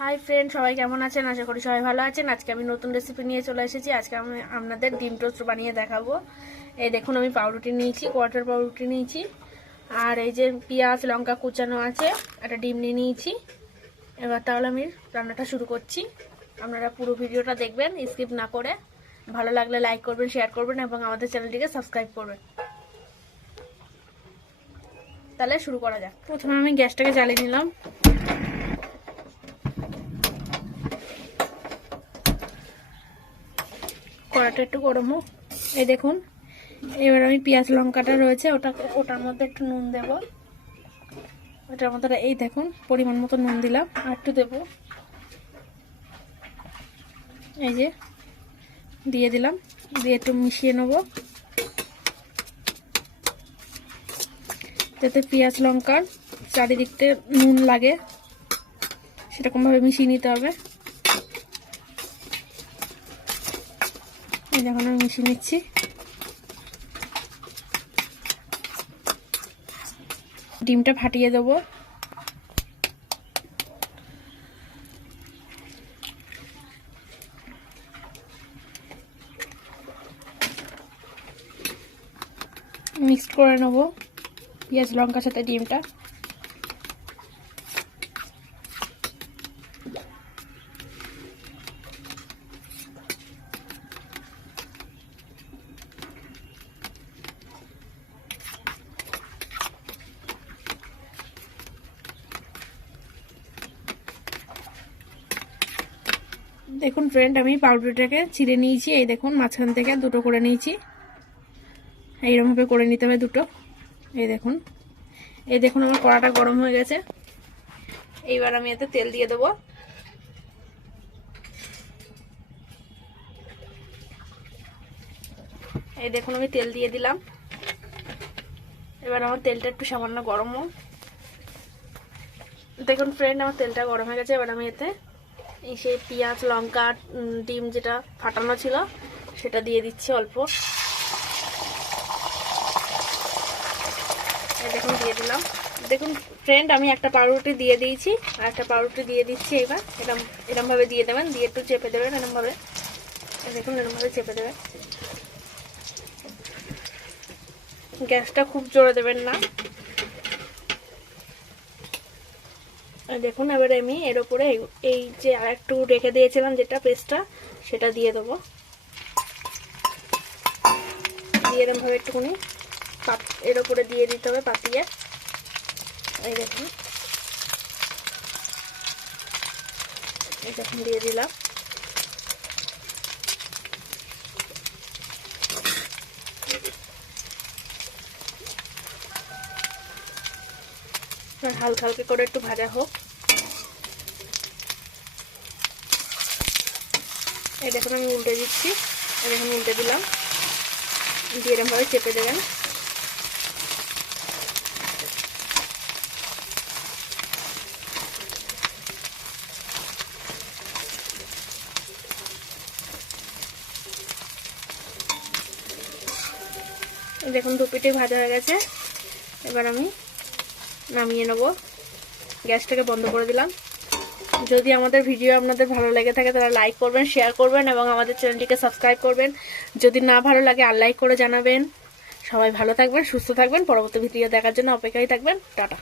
Hi friend সবাই কেমন আছেন? আশা করি সবাই ভালো আছেন। আজকে আমি নতুন রেসিপি নিয়ে চলে এসেছি। আজকে আমি আপনাদের ডিম টোস্ট বানিয়ে দেখাবো। এই দেখুন, আমি পাউরুটি নিয়েছি কোয়ার্টার পাউরুটি নিয়েছি। আর এই যে পেঁয়াজ, লঙ্কা কুচানো আছে, একটা ডিম নিয়ে নিয়েছি। এবার তাহলে আমি রান্নাটা শুরু করছি। আপনারা পুরো ভিডিওটা দেখবেন, স্কিপ না করে। ভালো লাগলে লাইক করবেন শেয়ার করবেন এবং আমাদের চ্যানেলটিকে সাবস্ক্রাইব করবেন। তাহলে শুরু করা যাক। প্রথমে আমি গ্যাসটাকে জ্বালিয়ে নিলাম। কড়াটা একটু গরম হোক। এই দেখুন, এবার আমি পেঁয়াজ লঙ্কাটা রয়েছে, ওটা ওটার মধ্যে একটু নুন দেব। ওটার মধ্যে এই দেখুন, পরিমাণ মতো নুন দিলাম, আর একটু দেবো। এই যে, দিয়ে দিলাম, দিয়ে একটু মিশিয়ে নেব। যাতে পেঁয়াজ লঙ্কার চারিদিকটা নুন লাগে, সেরকমভাবে মিশিয়ে নিতে হবে। দেখুন আমি মিশিয়ে নিচ্ছি। ডিমটা ফাটিয়ে দেবো। মিক্স করে নেব পেঁয়াজ লঙ্কার সাথে ডিমটা। দেখুন ফ্রেন্ড আমি পাউডারটাকে ছিঁড়ে নিয়েছি। এই দেখুন, মাঝখান থেকে দুটো করে নিয়েছি। এইরকমভাবে করে নিতে হবে দুটো। এই দেখুন। এই দেখুন, আমার কড়াটা গরম হয়ে গেছে। এইবার আমি এতে তেল দিয়ে দেবো। এই দেখুন, আমি তেল দিয়ে দিলাম। এবার আমার তেলটা একটু সামান্য গরম দেখুন ফ্রেন্ড আমার তেলটা গরম হয়ে গেছে। এবার আমি এতে সেই পেঁয়াজ, লঙ্কা ডিম যেটা ফাটানো ছিল, সেটা দিয়ে দিচ্ছি অল্প। দেখুন, দিয়ে দিলাম। দেখুন ফ্রেন্ড আমি একটা পাউরুটি দিয়ে দিয়েছি, আর একটা পাউরুটি দিয়ে দিচ্ছি এবার। এরম, এরমভাবে দিয়ে দেবেন, দিয়ে একটু চেপে দেবেন এরমভাবে। দেখুন, এরমভাবে চেপে দেবেন। গ্যাসটা খুব জোরে দেবেন না। দেখুন এবারে আমি এর উপরে এই যে আর একটু রেখে দিয়েছিলাম যেটা পেস্টটা সেটা দিয়ে দেবো। দিয়ে এরমভাবে একটুখানি পাত এর উপরে দিয়ে দিতে হবে পাতিয়ে। এই দেখুন। এই দেখুন, দিয়ে দিলাম। হালকা হালকা করে একটু ভাজা হোক। এই দেখুন, আমি উল্টে দিচ্ছি। এই দেখুন উল্টে দিলাম। দিয়ে এরমভাবে চেপে দেবেন। দেখুন, দুপিটি ভাজা হয়ে গেছে। এবার আমি নামিয়ে নেব। গ্যাসটাকে বন্ধ করে দিলাম। যদি আমাদের ভিডিও আপনাদের ভালো লেগে থাকে তারা লাইক করবেন শেয়ার করবেন এবং আমাদের চ্যানেলটিকে সাবস্ক্রাইব করবেন। যদি না ভালো লাগে আনলাইক করে জানাবেন। সবাই ভালো থাকবেন, সুস্থ থাকবেন। পরবর্তী ভিডিও দেখার জন্য অপেক্ষায় থাকবেন। টাটা।